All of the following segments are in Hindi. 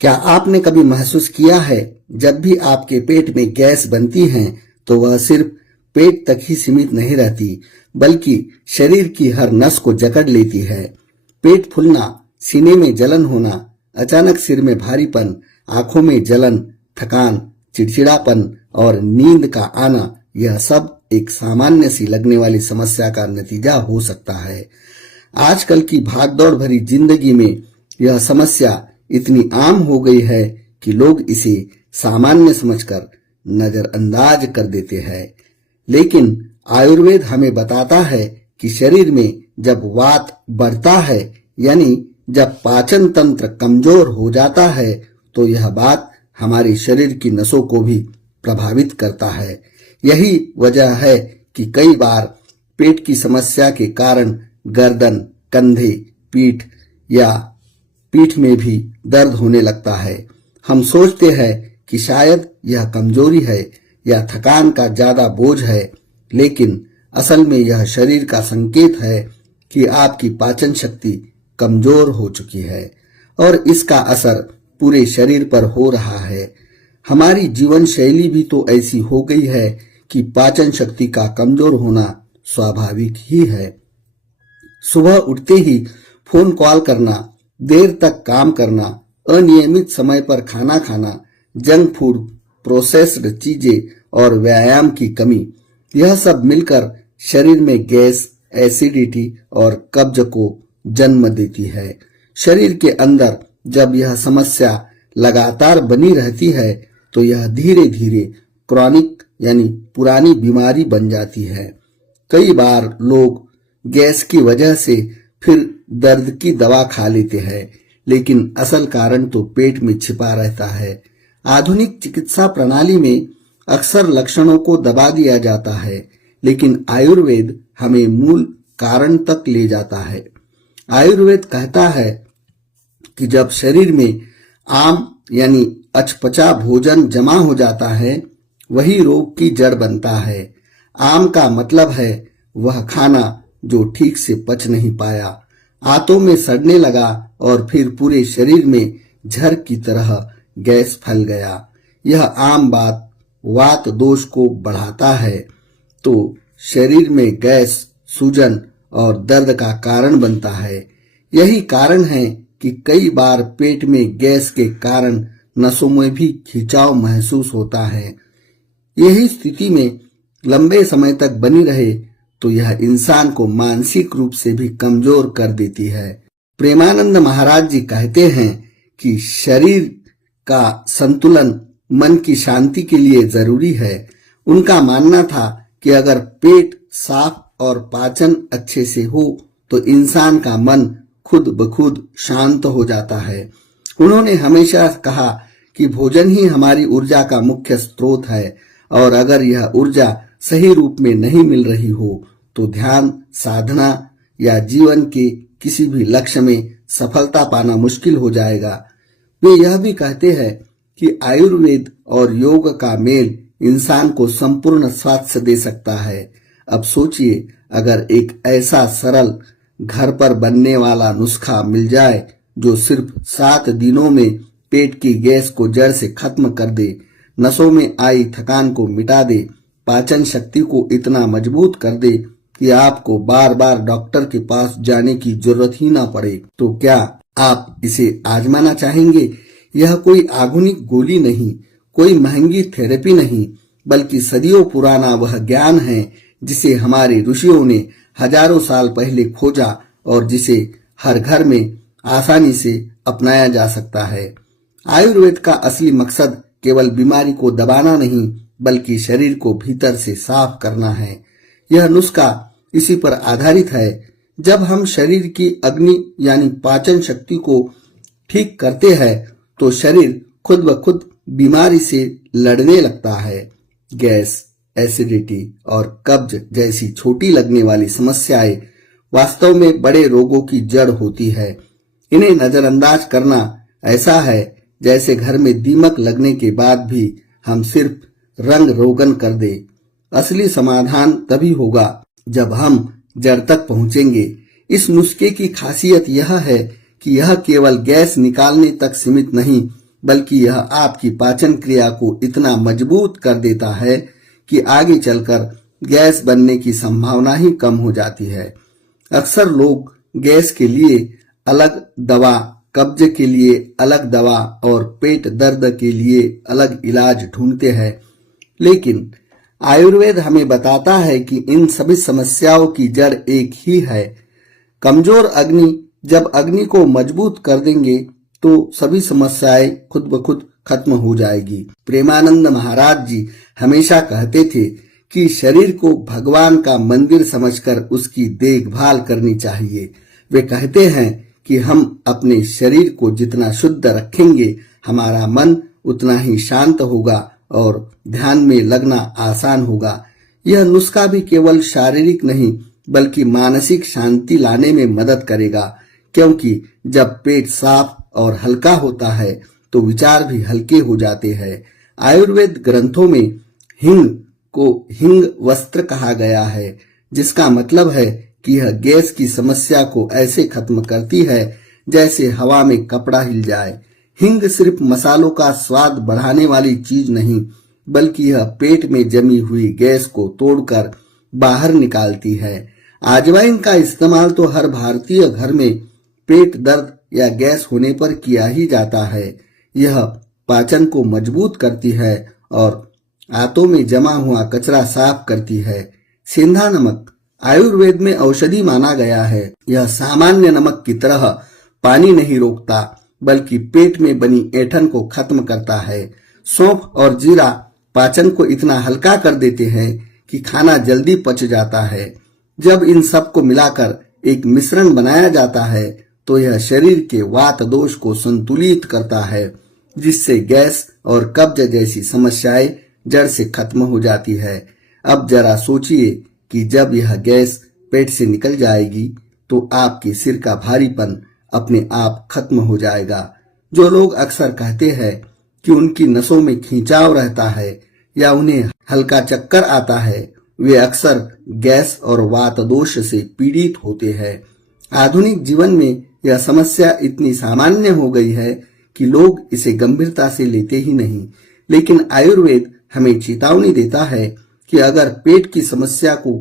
क्या आपने कभी महसूस किया है, जब भी आपके पेट में गैस बनती है तो वह सिर्फ पेट तक ही सीमित नहीं रहती, बल्कि शरीर की हर नस को जकड़ लेती है। पेट फूलना, सीने में जलन होना, अचानक सिर में भारीपन, आंखों में जलन, थकान, चिड़चिड़ापन और नींद का आना, यह सब एक सामान्य सी लगने वाली समस्या का नतीजा हो सकता है। आजकल की भागदौड़ भरी जिंदगी में यह समस्या इतनी आम हो गई है कि लोग इसे सामान्य समझकर नजरअंदाज कर देते हैं। लेकिन आयुर्वेद हमें बताता है कि शरीर में जब वात बढ़ता है, यानी जब पाचन तंत्र कमजोर हो जाता है, तो यह बात हमारे शरीर की नसों को भी प्रभावित करता है। यही वजह है कि कई बार पेट की समस्या के कारण गर्दन, कंधे, पीठ या पीठ में भी दर्द होने लगता है। हम सोचते हैं कि शायद यह कमजोरी है या थकान का ज्यादा बोझ है, लेकिन असल में यह शरीर का संकेत है कि आपकी पाचन शक्ति कमजोर हो चुकी है और इसका असर पूरे शरीर पर हो रहा है। हमारी जीवन शैली भी तो ऐसी हो गई है कि पाचन शक्ति का कमजोर होना स्वाभाविक ही है। सुबह उठते ही फोन कॉल करना, देर तक काम करना, अनियमित समय पर खाना खाना, जंक फूड, प्रोसेस्ड चीजें और व्यायाम की कमी, यह सब मिलकर शरीर में गैस, एसिडिटी और कब्ज को जन्म देती है। शरीर के अंदर जब यह समस्या लगातार बनी रहती है तो यह धीरे धीरे क्रॉनिक यानी पुरानी बीमारी बन जाती है। कई बार लोग गैस की वजह से फिर दर्द की दवा खा लेते हैं, लेकिन असल कारण तो पेट में छिपा रहता है। आधुनिक चिकित्सा प्रणाली में अक्सर लक्षणों को दबा दिया जाता है, लेकिन आयुर्वेद हमें मूल कारण तक ले जाता है। आयुर्वेद कहता है कि जब शरीर में आम यानी अचपचा भोजन जमा हो जाता है, वही रोग की जड़ बनता है। आम का मतलब है वह खाना जो ठीक से पच नहीं पाया, आंतों में सड़ने लगा और फिर पूरे शरीर में झर की तरह गैस फैल गया। यह आम बात वात दोष को बढ़ाता है, तो शरीर में गैस, सूजन और दर्द का कारण बनता है। यही कारण है कि कई बार पेट में गैस के कारण नसों में भी खिंचाव महसूस होता है। यही स्थिति में लंबे समय तक बनी रहे तो यह इंसान को मानसिक रूप से भी कमजोर कर देती है। प्रेमानंद महाराज जी कहते हैं कि शरीर का संतुलन मन की शांति के लिए जरूरी है। उनका मानना था कि अगर पेट साफ और पाचन अच्छे से हो तो इंसान का मन खुद ब खुद शांत हो जाता है। उन्होंने हमेशा कहा कि भोजन ही हमारी ऊर्जा का मुख्य स्रोत है और अगर यह ऊर्जा सही रूप में नहीं मिल रही हो तो ध्यान, साधना या जीवन के किसी भी लक्ष्य में सफलता पाना मुश्किल हो जाएगा। वे यह भी कहते हैं कि आयुर्वेद और योग का मेल इंसान को संपूर्ण स्वास्थ्य दे सकता है। अब सोचिए, अगर एक ऐसा सरल घर पर बनने वाला नुस्खा मिल जाए जो सिर्फ 7 दिनों में पेट की गैस को जड़ से खत्म कर दे, नसों में आई थकान को मिटा दे, पाचन शक्ति को इतना मजबूत कर दे कि आपको बार बार डॉक्टर के पास जाने की जरूरत ही ना पड़े, तो क्या आप इसे आजमाना चाहेंगे? यह कोई आधुनिक गोली नहीं, कोई महंगी थेरेपी नहीं, बल्कि सदियों पुराना वह ज्ञान है जिसे हमारे ऋषियों ने हजारों साल पहले खोजा और जिसे हर घर में आसानी से अपनाया जा सकता है। आयुर्वेद का असली मकसद केवल बीमारी को दबाना नहीं, बल्कि शरीर को भीतर से साफ करना है। यह नुस्खा इसी पर आधारित है। जब हम शरीर की अग्नि यानी पाचन शक्ति को ठीक करते हैं तो शरीर खुद ब खुद बीमारी से लड़ने लगता है। गैस, एसिडिटी और कब्ज जैसी छोटी लगने वाली समस्याएं वास्तव में बड़े रोगों की जड़ होती है। इन्हें नजरअंदाज करना ऐसा है जैसे घर में दीमक लगने के बाद भी हम सिर्फ रंग रोगन कर दे। असली समाधान तभी होगा जब हम जड़ तक पहुंचेंगे। इस नुस्खे की खासियत यह है कि यह केवल गैस निकालने तक सीमित नहीं, बल्कि यह आपकी पाचन क्रिया को इतना मजबूत कर देता है कि आगे चलकर गैस बनने की संभावना ही कम हो जाती है। अक्सर लोग गैस के लिए अलग दवा, कब्ज के लिए अलग दवा और पेट दर्द के लिए अलग इलाज ढूंढते हैं, लेकिन आयुर्वेद हमें बताता है कि इन सभी समस्याओं की जड़ एक ही है। कमजोर अग्नि जब अग्नि को मजबूत कर देंगे तो सभी समस्याएं खुद ब खुद खत्म हो जाएगी। प्रेमानंद महाराज जी हमेशा कहते थे कि शरीर को भगवान का मंदिर समझकर उसकी देखभाल करनी चाहिए। वे कहते हैं कि हम अपने शरीर को जितना शुद्ध रखेंगे, हमारा मन उतना ही शांत होगा और ध्यान में लगना आसान होगा। यह नुस्खा भी केवल शारीरिक नहीं बल्कि मानसिक शांति लाने में मदद करेगा, क्योंकि जब पेट साफ और हल्का होता है तो विचार भी हल्के हो जाते हैं। आयुर्वेद ग्रंथों में हिंग को हिंग वस्त्र कहा गया है, जिसका मतलब है कि यह गैस की समस्या को ऐसे खत्म करती है जैसे हवा में कपड़ा हिल जाए। हिंग सिर्फ मसालों का स्वाद बढ़ाने वाली चीज नहीं, बल्कि यह पेट में जमी हुई गैस को तोड़कर बाहर निकालती है। अजवाइन का इस्तेमाल तो हर भारतीय घर में पेट दर्द या गैस होने पर किया ही जाता है। यह पाचन को मजबूत करती है और आंतों में जमा हुआ कचरा साफ करती है। सेंधा नमक आयुर्वेद में औषधि माना गया है। यह सामान्य नमक की तरह पानी नहीं रोकता, बल्कि पेट में बनी ऐंठन को खत्म करता है। सौंफ और जीरा पाचन को इतना हल्का कर देते हैं कि खाना जल्दी पच जाता है। जब इन सब को मिलाकर एक मिश्रण बनाया जाता है तो यह शरीर के वात दोष को संतुलित करता है, जिससे गैस और कब्ज जैसी समस्याएं जड़ से खत्म हो जाती है। अब जरा सोचिए कि जब यह गैस पेट से निकल जाएगी तो आपके सिर का भारीपन अपने आप खत्म हो जाएगा। जो लोग अक्सर कहते हैं कि उनकी नसों में खिंचाव रहता है या उन्हें हल्का चक्कर आता है, वे अक्सर गैस और वात दोष से पीड़ित होते हैं। आधुनिक जीवन में यह समस्या इतनी सामान्य हो गई है कि लोग इसे गंभीरता से लेते ही नहीं, लेकिन आयुर्वेद हमें चेतावनी देता है कि अगर पेट की समस्या को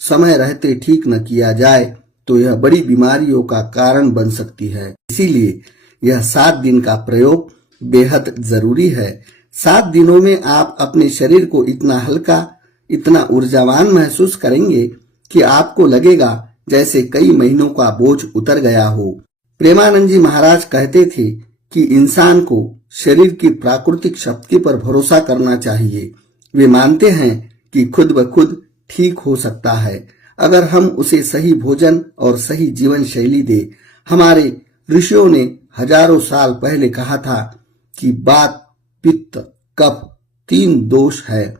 समय रहते ठीक न किया जाए तो यह बड़ी बीमारियों का कारण बन सकती है। इसीलिए यह 7 दिन का प्रयोग बेहद जरूरी है। 7 दिनों में आप अपने शरीर को इतना हल्का, इतना ऊर्जावान महसूस करेंगे कि आपको लगेगा जैसे कई महीनों का बोझ उतर गया हो। प्रेमानंद जी महाराज कहते थे कि इंसान को शरीर की प्राकृतिक शक्ति पर भरोसा करना चाहिए। वे मानते हैं कि खुद ब खुद ठीक हो सकता है अगर हम उसे सही भोजन और सही जीवन शैली दे। हमारे ऋषियों ने हजारों साल पहले कहा था कि वात, पित्त, कफ 3 दोष है।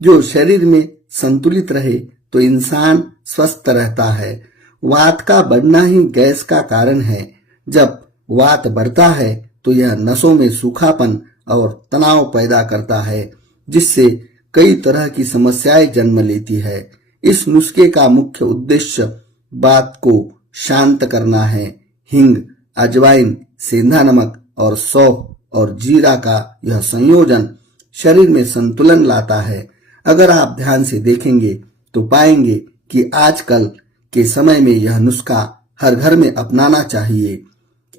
जो शरीर में संतुलित रहे तो इंसान स्वस्थ रहता है। वात का बढ़ना ही गैस का कारण है। जब वात बढ़ता है तो यह नसों में सूखापन और तनाव पैदा करता है, जिससे कई तरह की समस्याएं जन्म लेती है। इस नुस्खे का मुख्य उद्देश्य वात को शांत करना है। हिंग, अजवाइन, सेंधा नमक और सौंफ और जीरा का यह संयोजन शरीर में संतुलन लाता है। अगर आप ध्यान से देखेंगे तो पाएंगे कि आजकल के समय में यह नुस्खा हर घर में अपनाना चाहिए।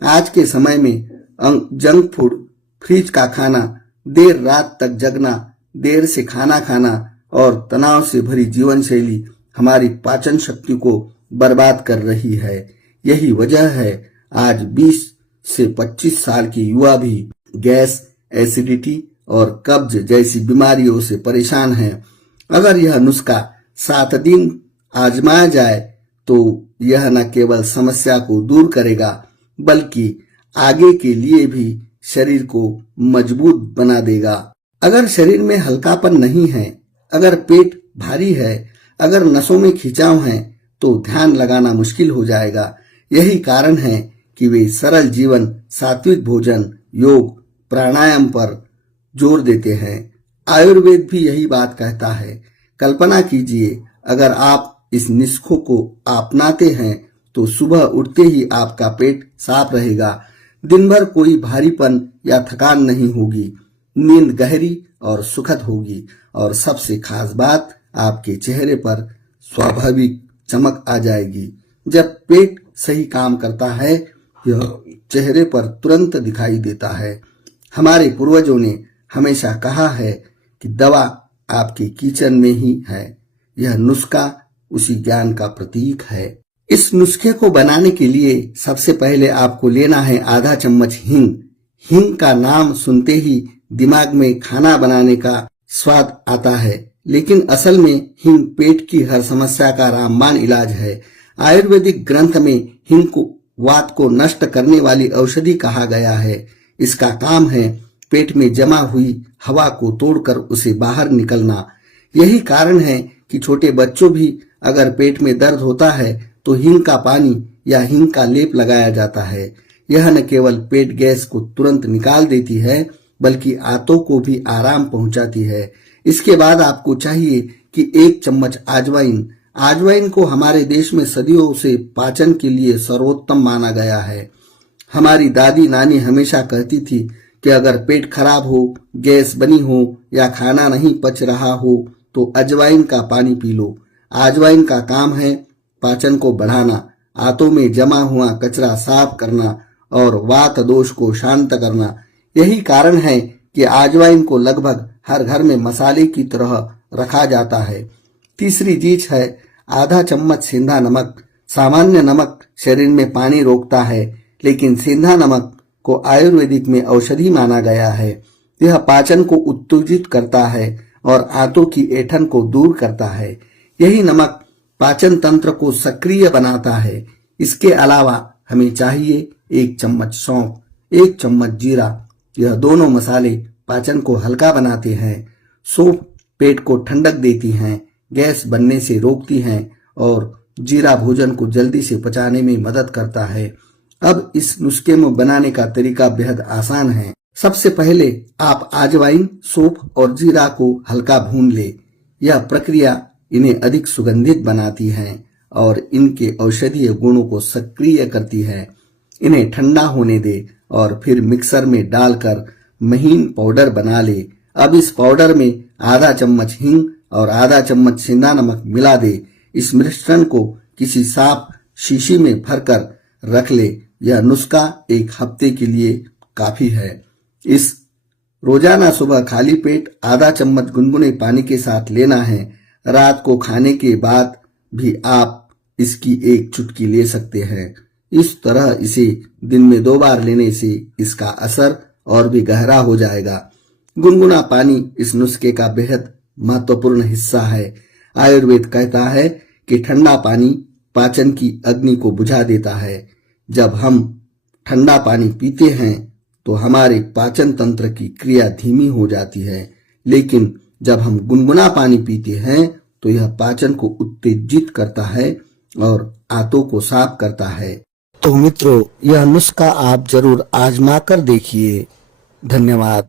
आज के समय में जंक फूड, फ्रिज का खाना, देर रात तक जगना, देर से खाना खाना और तनाव से भरी जीवन शैली हमारी पाचन शक्ति को बर्बाद कर रही है। यही वजह है आज 20 से 25 साल के युवा भी गैस, एसिडिटी और कब्ज जैसी बीमारियों से परेशान हैं। अगर यह नुस्खा 7 दिन आजमाया जाए तो यह न केवल समस्या को दूर करेगा बल्कि आगे के लिए भी शरीर को मजबूत बना देगा। अगर शरीर में हल्कापन नहीं है, अगर पेट भारी है, अगर नसों में खिंचाव है तो ध्यान लगाना मुश्किल हो जाएगा। यही कारण है कि वे सरल जीवन, सात्विक भोजन, योग, प्राणायाम पर जोर देते हैं। आयुर्वेद भी यही बात कहता है। कल्पना कीजिए, अगर आप इस नुस्खों को अपनाते हैं तो सुबह उठते ही आपका पेट साफ रहेगा, दिन भर कोई भारीपन या थकान नहीं होगी। नींद गहरी और सुखद होगी और सबसे खास बात, आपके चेहरे पर स्वाभाविक चमक आ जाएगी। जब पेट सही काम करता है, यह चेहरे पर तुरंत दिखाई देता है। हमारे पूर्वजों ने हमेशा कहा है कि दवा आपके किचन में ही है। यह नुस्खा उसी ज्ञान का प्रतीक है। इस नुस्खे को बनाने के लिए सबसे पहले आपको लेना है आधा चम्मच हींग। हींग का नाम सुनते ही दिमाग में खाना बनाने का स्वाद आता है, लेकिन असल में हींग पेट की हर समस्या का रामबाण इलाज है। आयुर्वेदिक ग्रंथ में हींग को वात को नष्ट करने वाली औषधि कहा गया है। इसका काम है पेट में जमा हुई हवा को तोड़कर उसे बाहर निकलना। यही कारण है कि छोटे बच्चों भी अगर पेट में दर्द होता है तो हींग का पानी या हींग का लेप लगाया जाता है। यह न केवल पेट गैस को तुरंत निकाल देती है, बल्कि आंतों को भी आराम पहुंचाती है। इसके बाद आपको चाहिए कि 1 चम्मच अजवाइन। अजवाइन को हमारे देश में सदियों से पाचन के लिए सर्वोत्तम माना गया है। हमारी दादी नानी हमेशा कहती थी कि अगर पेट खराब हो, गैस बनी हो या खाना नहीं पच रहा हो तो अजवाइन का पानी पी लो। अजवाइन का काम है पाचन को बढ़ाना, आंतों में जमा हुआ कचरा साफ करना और वात दोष को शांत करना। यही कारण है कि अजवाइन को लगभग हर घर में मसाले की तरह रखा जाता है। तीसरी चीज है आधा चम्मच सेंधा नमक। सामान्य नमक शरीर में पानी रोकता है, लेकिन सेंधा नमक को आयुर्वेदिक में औषधि माना गया है। यह पाचन को उत्तेजित करता है और आंतों की ऐंठन को दूर करता है। यही नमक पाचन तंत्र को सक्रिय बनाता है। इसके अलावा हमें चाहिए 1 चम्मच सौंफ, 1 चम्मच जीरा। यह दोनों मसाले पाचन को हल्का बनाते हैं। सौंफ पेट को ठंडक देती हैं, गैस बनने से रोकती हैं और जीरा भोजन को जल्दी से पचाने में मदद करता है। अब इस नुस्खे में बनाने का तरीका बेहद आसान है। सबसे पहले आप अजवाइन, सौंफ और जीरा को हल्का भून ले। यह प्रक्रिया इन्हें अधिक सुगंधित बनाती है और इनके औषधीय गुणों को सक्रिय करती है। इन्हें ठंडा होने दे और फिर मिक्सर में डालकर महीन पाउडर बना ले। अब इस पाउडर में आधा चम्मच हींग और आधा चम्मच सेंधा नमक मिला दे। इस मिश्रण को किसी साफ शीशी में भरकर रख ले। यह नुस्खा 1 हफ्ते के लिए काफी है। इस रोजाना सुबह खाली पेट आधा चम्मच गुनगुने पानी के साथ लेना है। रात को खाने के बाद भी आप इसकी 1 चुटकी ले सकते हैं। इस तरह इसे दिन में 2 बार लेने से इसका असर और भी गहरा हो जाएगा। गुनगुना पानी इस नुस्खे का बेहद महत्वपूर्ण हिस्सा है। आयुर्वेद कहता है कि ठंडा पानी पाचन की अग्नि को बुझा देता है। जब हम ठंडा पानी पीते हैं तो हमारे पाचन तंत्र की क्रिया धीमी हो जाती है, लेकिन जब हम गुनगुना पानी पीते हैं तो यह पाचन को उत्तेजित करता है और आंतों को साफ करता है। तो मित्रों, यह नुस्खा आप जरूर आजमा कर देखिए। धन्यवाद।